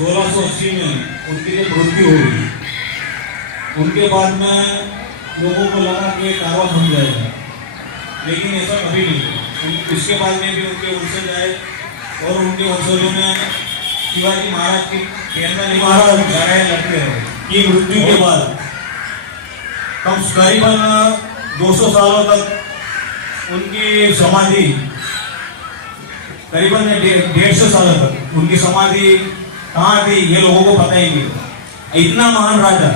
1680 में उनकी जब मृत्यु हुई, उनके बाद में लोगों को लगा कि कारवा थम जाएगा, लेकिन ऐसा कभी नहीं हुआ। इसके बाद में भी उनके वंशज आए और उनके वंशजों ने शिवाजी महाराज की प्रेरणा लड़ाई लड़ते रहे। की मृत्यु के बाद कम करीबन 200 सालों तक उनकी समाधि, करीबन 150 सालों तक उनकी समाधि कहाँ थी ये लोगों को पता ही नहीं। इतना महान राजा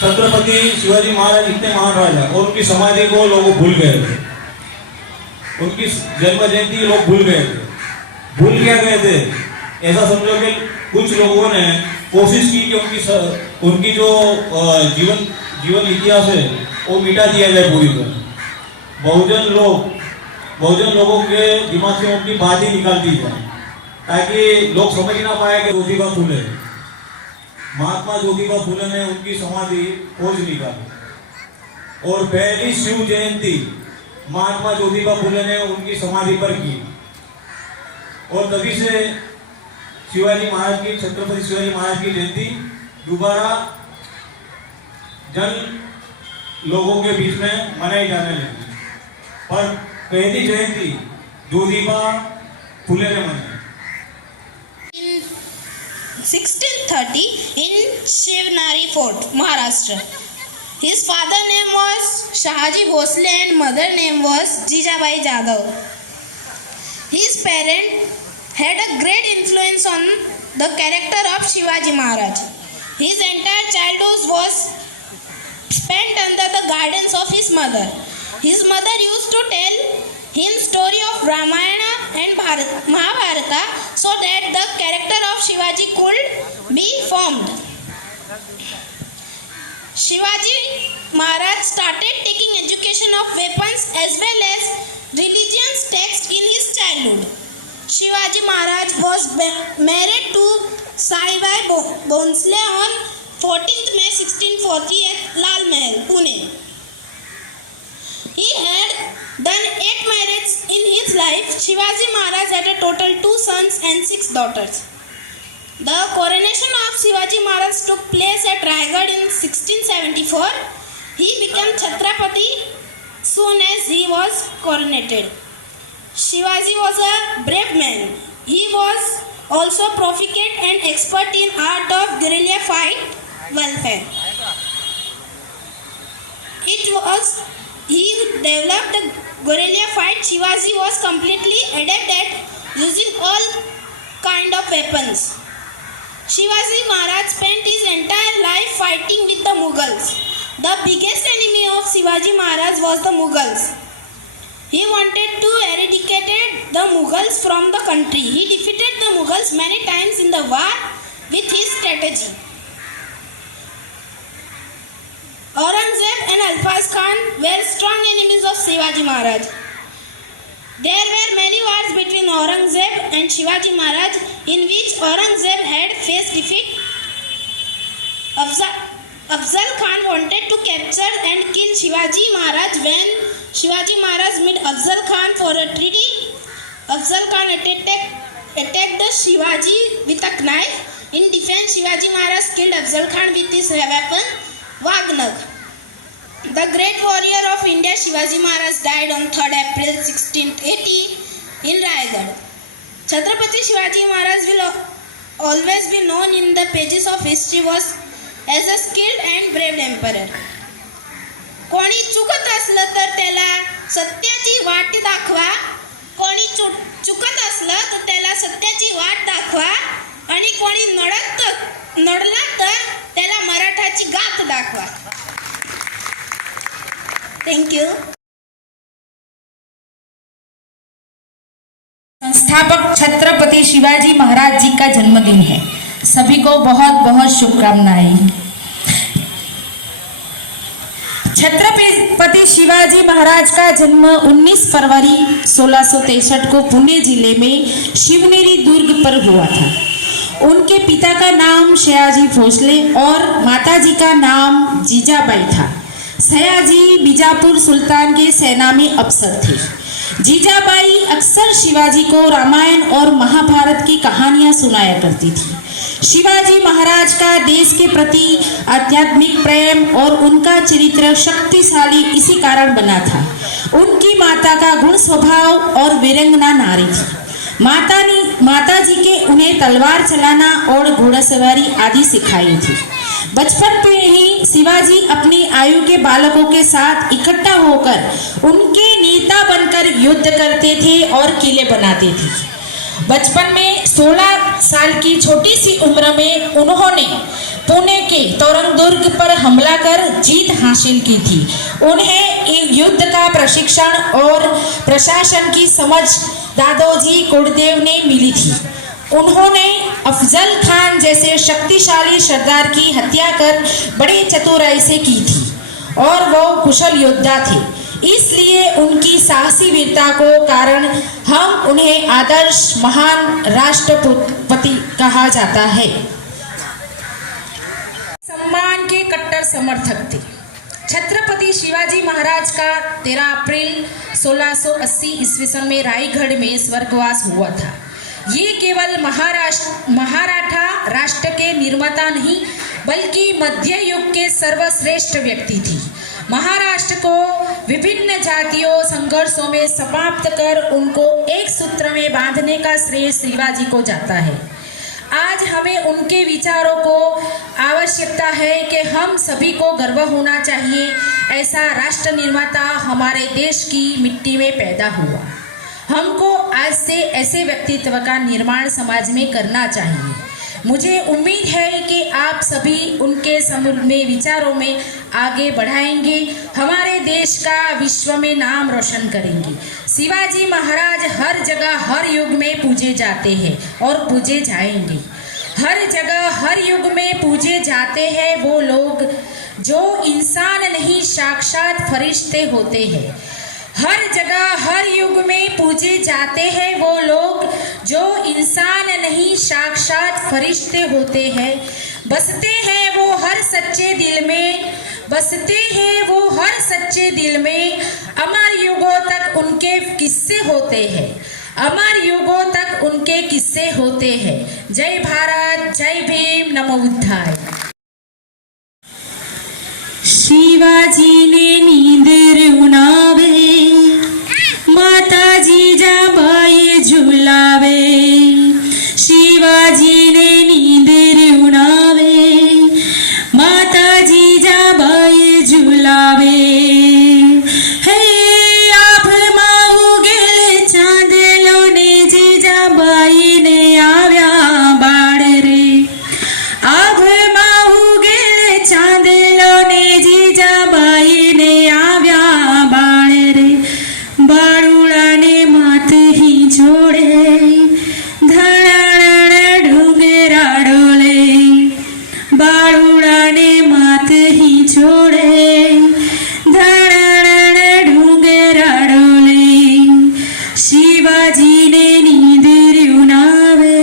छत्रपति शिवाजी महाराज, इतने महान राजा, और उनकी समाधि को लोग भूल गए थे, उनकी जन्म जयंती लोग भूल गए थे। भूल क्या गए थे, ऐसा समझो कि कुछ लोगों ने कोशिश की कि उनकी जो जीवन इतिहास है वो मिटा दिया जाए पूरी तरह। बहुजन लोगों के दिमाग से उनकी बात ही निकाल दी जाए, ताकि लोग समझ ना पाए कि ज्योतिबा फूले, महात्मा ज्योतिबा फूले ने उनकी समाधि खोज निकाली और पहली शिव जयंती महात्मा ज्योतिबा फूले ने उनकी समाधि पर की। और तभी से शिवाजी महाराज की, छत्रपति शिवाजी महाराज की जयंती दोबारा जन लोगों के बीच में मनाई जाने लगी। पर पहली जयंती ज्योतिबा फूले ने मनाई। 1630 in Shivnari Fort, Maharashtra. His father name was Shahaji Bhosle and mother name was Jijabai Jadhav. His parents had a great influence on the character of Shivaji Maharaj. His entire childhood was spent under the guidance of his mother. His mother used to tell him story of Ramayana and Mahabharata so that the character of Shivaji could be formed. Shivaji Maharaj started taking education of weapons as well as religious texts in his childhood. Shivaji Maharaj was married to Saibai Bhonsle on 14th May 1640 at Lal Mahal, Pune. He had done 8 marriages in his life. Shivaji Maharaj had a total 2 sons and 6 daughters. The coronation of Shivaji Maharaj took place at Raigad in 1674. He became Chhatrapati soon as he was coronated. Shivaji was a brave man. He was also proficient and expert in art of guerrilla fight warfare. He developed the guerrilla fight. Shivaji was completely adept at using all kind of weapons. Shivaji Maharaj spent his entire life fighting with the Mughals. The biggest enemy of Shivaji Maharaj was the Mughals. He wanted to eradicate the Mughals from the country. He defeated the Mughals many times in the war with his strategy. Aurangzeb and Alfaz Khan were strong enemies of Shivaji Maharaj. There were many wars between Aurangzeb and Shivaji Maharaj in which Aurangzeb had faced defeat. Afzal Khan wanted to capture and kill Shivaji Maharaj. When Shivaji Maharaj met Afzal Khan for a treaty, Afzal Khan attacked the Shivaji with a knife. In defense, Shivaji Maharaj killed Afzal Khan with his weapon, Wagnag. The great warrior of India, Shivaji Maharaj, died on 3rd April 1680 in Raigad. Chhatrapati Shivaji Maharaj will always be known in the pages of history as a skilled and brave emperor. कोणी चुकत असलं तर त्याला सत्याची वाट दाखवा, कोणी चुकत असलं तर त्याला सत्याची वाट दाखवा, आणि कोणी नडला तर त्याला मराठाची गाथ दाखवा. Thank you. संस्थापक छत्रपति शिवाजी महाराज जी का जन्मदिन है. सभी को बहुत बहुत शुभकामनाएं. छत्रपति शिवाजी महाराज का जन्म 19 फरवरी 1663 को पुणे जिले में शिवनेरी दुर्ग पर हुआ था. उनके पिता का नाम सयाजी भोसले और माताजी का नाम जीजाबाई था. सयाजी बीजापुर सुल्तान के सेना में अफसर थे. जीजाबाई अक्सर शिवाजी को रामायण और महाभारत की कहानियां सुनाया करती थी. शिवाजी महाराज का देश के प्रति आध्यात्मिक प्रेम और उनका चरित्र शक्तिशाली इसी कारण बना था। उनकी माता का गुण स्वभाव और वीरांगना नारी थी। माता जी के उन्हें तलवार चलाना और घोड़सवारी आदि सिखाई थी। बचपन में ही शिवाजी अपनी आयु के बालकों के साथ इकट्ठा होकर उनके नेता बनकर युद्ध करते थे और किले बनाते थे। बचपन में 16 साल की छोटी सी उम्र में उन्होंने पुणे के तोरण दुर्ग पर हमला कर जीत हासिल की थी। उन्हें युद्ध का प्रशिक्षण और प्रशासन की समझ दादोजी कोंडदेव ने मिली थी। उन्होंने अफजल खान जैसे शक्तिशाली सरदार की हत्या कर बड़े चतुराई से की थी और वो कुशल योद्धा थे। इसलिए उनकी साहसी वीरता को कारण हम उन्हें आदर्श महान राष्ट्रपति कहा जाता है। सम्मान के कट्टर समर्थक थे। छत्रपति शिवाजी महाराज का 13 अप्रैल 1680 ईस्वी सन में रायगढ़ में स्वर्गवास हुआ था। ये केवल महाराठा राष्ट्र के निर्माता नहीं बल्कि मध्य युग के सर्वश्रेष्ठ व्यक्ति थी। महाराष्ट्र को विभिन्न जातियों संघर्षों में समाप्त कर उनको एक सूत्र में बांधने का श्रेय शिवाजी को जाता है। आज हमें उनके विचारों को आवश्यकता है कि हम सभी को गर्व होना चाहिए। ऐसा राष्ट्र निर्माता हमारे देश की मिट्टी में पैदा हुआ। हमको आज से ऐसे व्यक्तित्व का निर्माण समाज में करना चाहिए। मुझे उम्मीद है कि आप सभी उनके समृद्ध विचारों में आगे बढ़ाएंगे, हमारे देश का विश्व में नाम रोशन करेंगे। शिवाजी महाराज हर जगह हर युग में पूजे जाते हैं और पूजे जाएंगे। हर जगह हर युग में पूजे जाते हैं वो लोग जो इंसान नहीं साक्षात फरिश्ते होते हैं। हर जगह हर युग में पूजे जाते हैं वो लोग जो इंसान नहीं साक्षात फरिश्ते होते हैं। बसते हैं वो हर सच्चे दिल में, बसते हैं वो हर सच्चे दिल में। अमर युगों तक उनके किस्से होते हैं, अमर युगों तक उनके किस्से होते हैं। जय भारत, जय भीम, नमो बुद्धाय। शिवाजी ने नींद रुनावे, माता जीजाबाई झुलावे। शिवाजी ने नींद रुनावे, माता जीजाबाई झुलावे। हे आप माऊ गेले चांदलो ने जीजाबाई ने आव्या बाळ रे। आप माऊ गेले चांदलो ने जीजाबाई ने आव्या बाळ रे। बाळुळाने मात ही जोडे, धडाडा डोंगरा डोले। बाळुळाने मात ही जोडे, धडाडा डोंगरा डोले। शिवाजीने नींद रुनावे,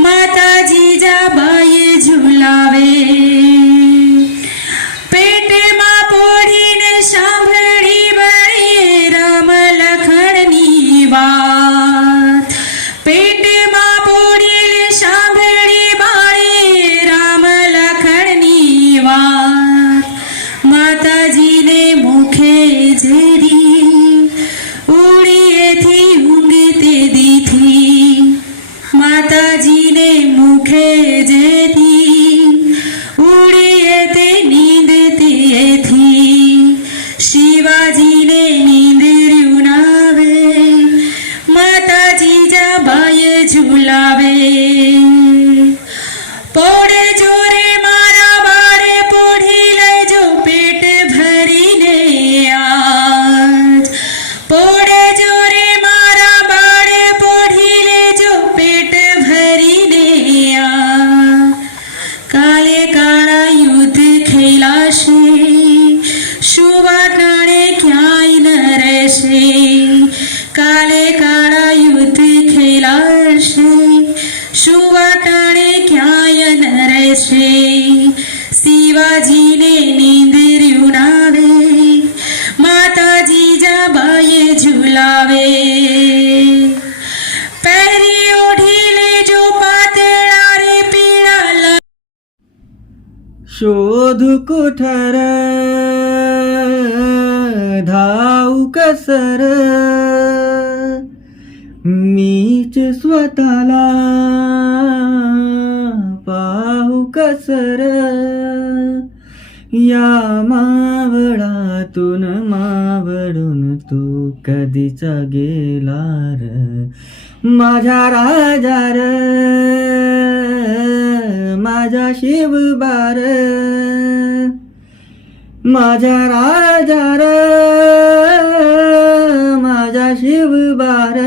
माता जीजाबाई झुलावे। पेट मा पोढीने सांभळी बळी राम लखननी वात। पेट मा पोढीने सांभळी बाळी राम लखननी वात। माताजीने मुखे जेरी उड़िए थी ऊँगते दी थी। माताजीने मुखे जेरी उड़िए ते नींदते थी। शिवाजीने नींद रुनावे, माता जीजाबाई झुलावे। पोड़े जोरे मारा बाड़े पोढ़ीले जो पेट भरीने आज। पोड़े जोरे मारा बाड़े पोढ़ीले जो पेट भरीने आज। काले काळा युद्ध खेलाशे, शुवाटाणे क्याय न रहेशे। काले काळा युद्ध खेलाशे, शुवाटाणे क्याय न रहेशे। शोध कुठर धाऊ कसर मीच स्वतःला पाहू कसर या मावळातून मावळून तू कधीचा गेला र माझ्या राजा र माझा शिवबार माझ्या राजा र माझा शिवबार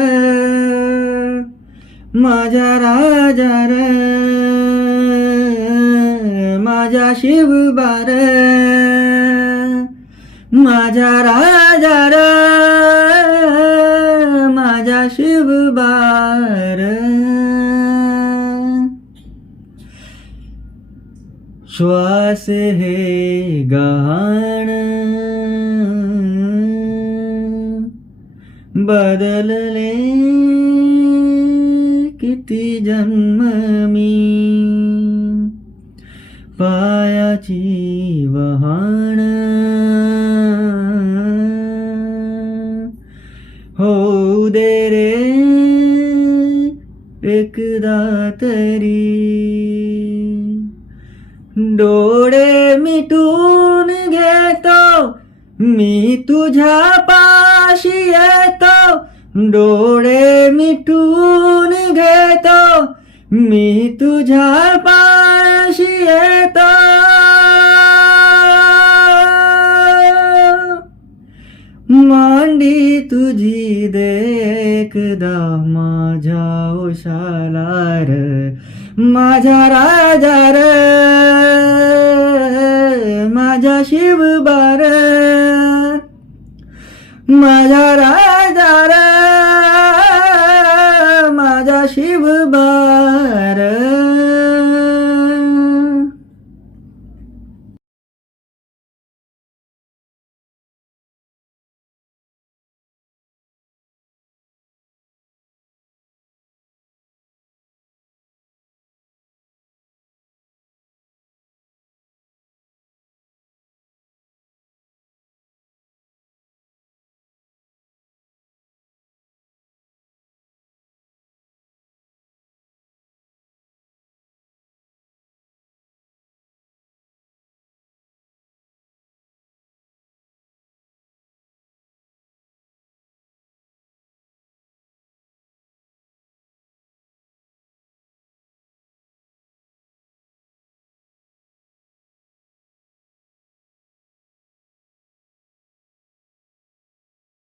माझ्या राजा र माझा शिवबार माझ्या राजा र माझा शिवबार श्वास हे गहाण बदलले किती जन्म मी पायाची वहाण होऊ दे रे एकदा तरी डोळे मिटून घेतो मी तुझ्या पाशी येतो डोळे मिटून घेतो मी तुझ्या पाशी येतो मांडी तुझी देखदा माझ्या ओशाला र माझ्या राजा र माझा शिवबार माझा राजा र माझा शिवबार